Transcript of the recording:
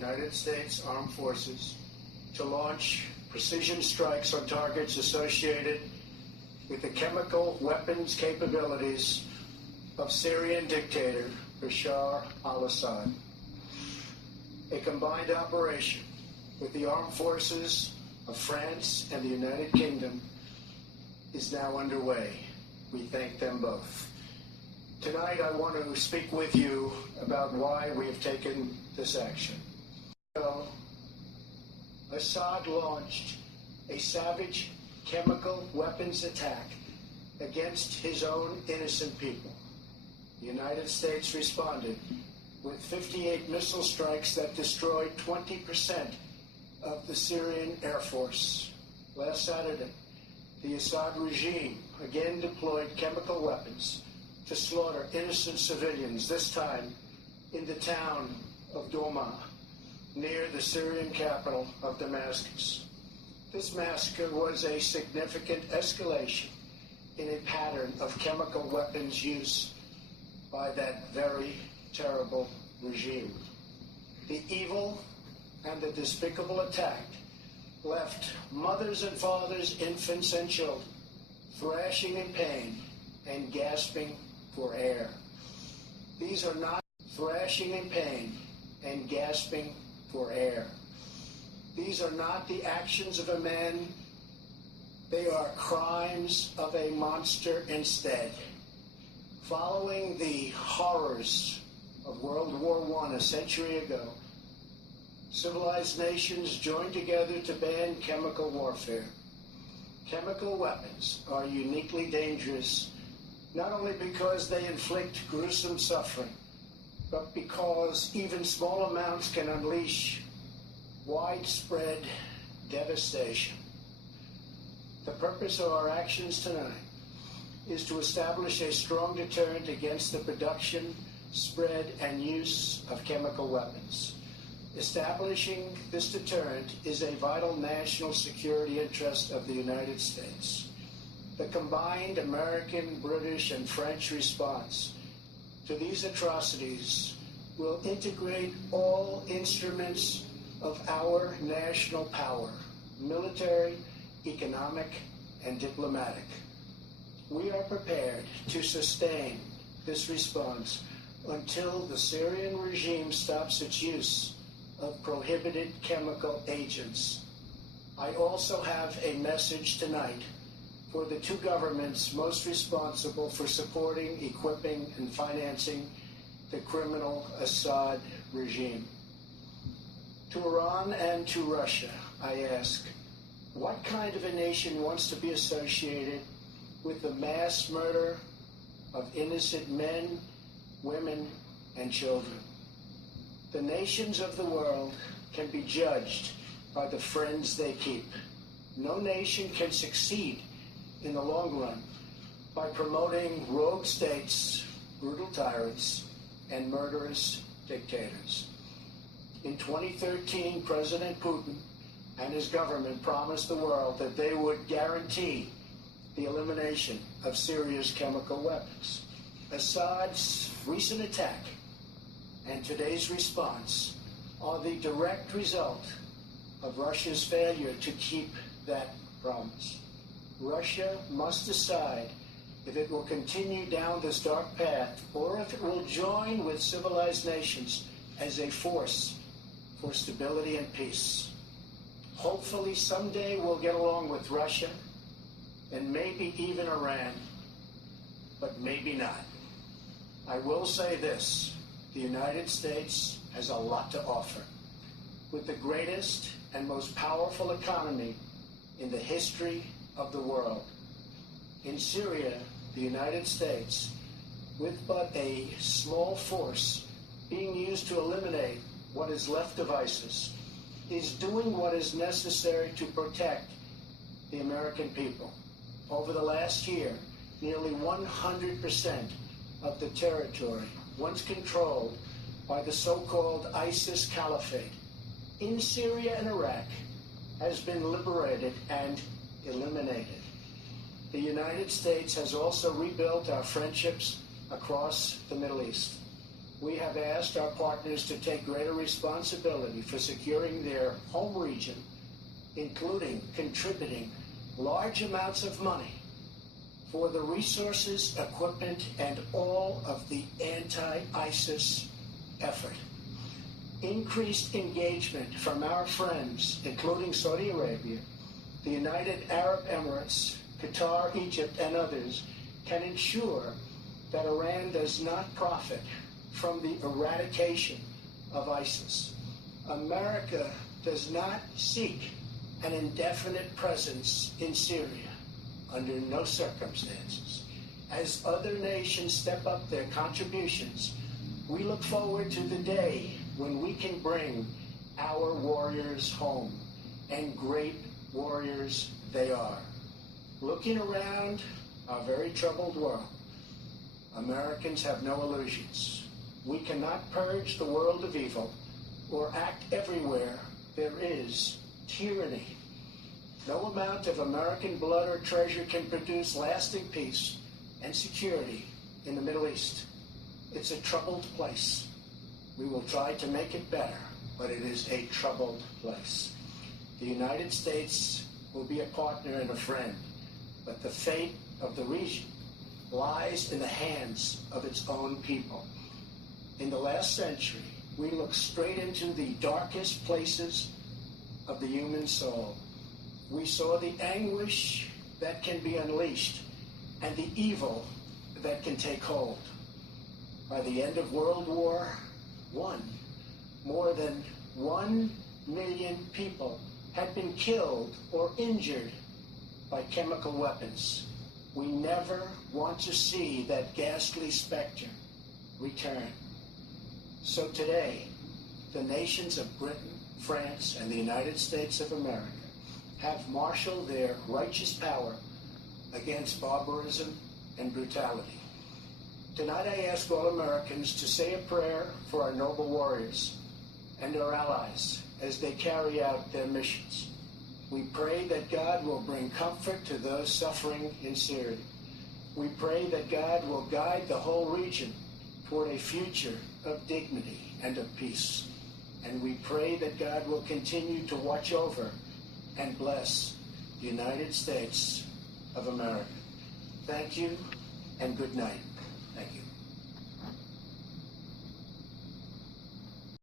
United States Armed Forces to launch precision strikes on targets associated with the chemical weapons capabilities of Syrian dictator Bashar al-Assad. A combined operation with the armed forces of France and the United Kingdom is now underway. We thank them both. Tonight I want to speak with you about why we have taken this action. Assad launched a savage chemical weapons attack against his own innocent people. The United States responded with 58 missile strikes that destroyed 20% of the Syrian Air Force. Last Saturday, the Assad regime again deployed chemical weapons to slaughter innocent civilians, this time in the town of Douma, near the Syrian capital of Damascus. This massacre was a significant escalation in a pattern of chemical weapons use by that very terrible regime. The evil and the despicable attack left mothers and fathers, infants and children thrashing in pain and gasping for air. These are not thrashing in pain and gasping for air. These are not the actions of a man. They are crimes of a monster instead. Following the horrors of World War I a century ago, civilized nations joined together to ban chemical warfare. Chemical weapons are uniquely dangerous, not only because they inflict gruesome suffering, but because even small amounts can unleash widespread devastation. The purpose of our actions tonight is to establish a strong deterrent against the production, spread, and use of chemical weapons. Establishing this deterrent is a vital national security interest of the United States. The combined American, British, and French response to these atrocities will integrate all instruments of our national power, military, economic, and diplomatic. We are prepared to sustain this response until the Syrian regime stops its use of prohibited chemical agents. I also have a message tonight for the two governments most responsible for supporting, equipping, and financing the criminal Assad regime. To Iran and to Russia, I ask, what kind of a nation wants to be associated with the mass murder of innocent men, women, and children? The nations of the world can be judged by the friends they keep. No nation can succeed in the long run by promoting rogue states, brutal tyrants, and murderous dictators. In 2013, President Putin and his government promised the world that they would guarantee the elimination of Syria's chemical weapons. Assad's recent attack and today's response are the direct result of Russia's failure to keep that promise. Russia must decide if it will continue down this dark path or if it will join with civilized nations as a force for stability and peace. Hopefully someday we'll get along with Russia and maybe even Iran, but maybe not. I will say this, the United States has a lot to offer. With the greatest and most powerful economy in the history of the world. In Syria, the United States, with but a small force being used to eliminate what is left of ISIS, is doing what is necessary to protect the American people. Over the last year, nearly 100% of the territory once controlled by the so-called ISIS Caliphate in Syria and Iraq has been liberated and eliminated. The United States has also rebuilt our friendships across the Middle East. We have asked our partners to take greater responsibility for securing their home region, including contributing large amounts of money for the resources, equipment, and all of the anti-ISIS effort. Increased engagement from our friends, including Saudi Arabia, the United Arab Emirates, Qatar, Egypt, and others, can ensure that Iran does not profit from the eradication of ISIS. America does not seek an indefinite presence in Syria under no circumstances. As other nations step up their contributions, we look forward to the day when we can bring our warriors home, and great warriors they are. Looking around our very troubled world, Americans have no illusions. We cannot purge the world of evil or act everywhere there is tyranny. No amount of American blood or treasure can produce lasting peace and security in the Middle East. It's a troubled place. We will try to make it better, but it is a troubled place. The United States will be a partner and a friend, but the fate of the region lies in the hands of its own people. In the last century, we looked straight into the darkest places of the human soul. We saw the anguish that can be unleashed and the evil that can take hold. By the end of World War I, more than 1 million people had been killed or injured by chemical weapons. We never want to see that ghastly specter return. So today, the nations of Britain, France, and the United States of America have marshaled their righteous power against barbarism and brutality. Tonight I ask all Americans to say a prayer for our noble warriors and our allies as they carry out their missions. We pray that God will bring comfort to those suffering in Syria. We pray that God will guide the whole region toward a future of dignity and of peace. And we pray that God will continue to watch over and bless the United States of America. Thank you and good night. Thank you.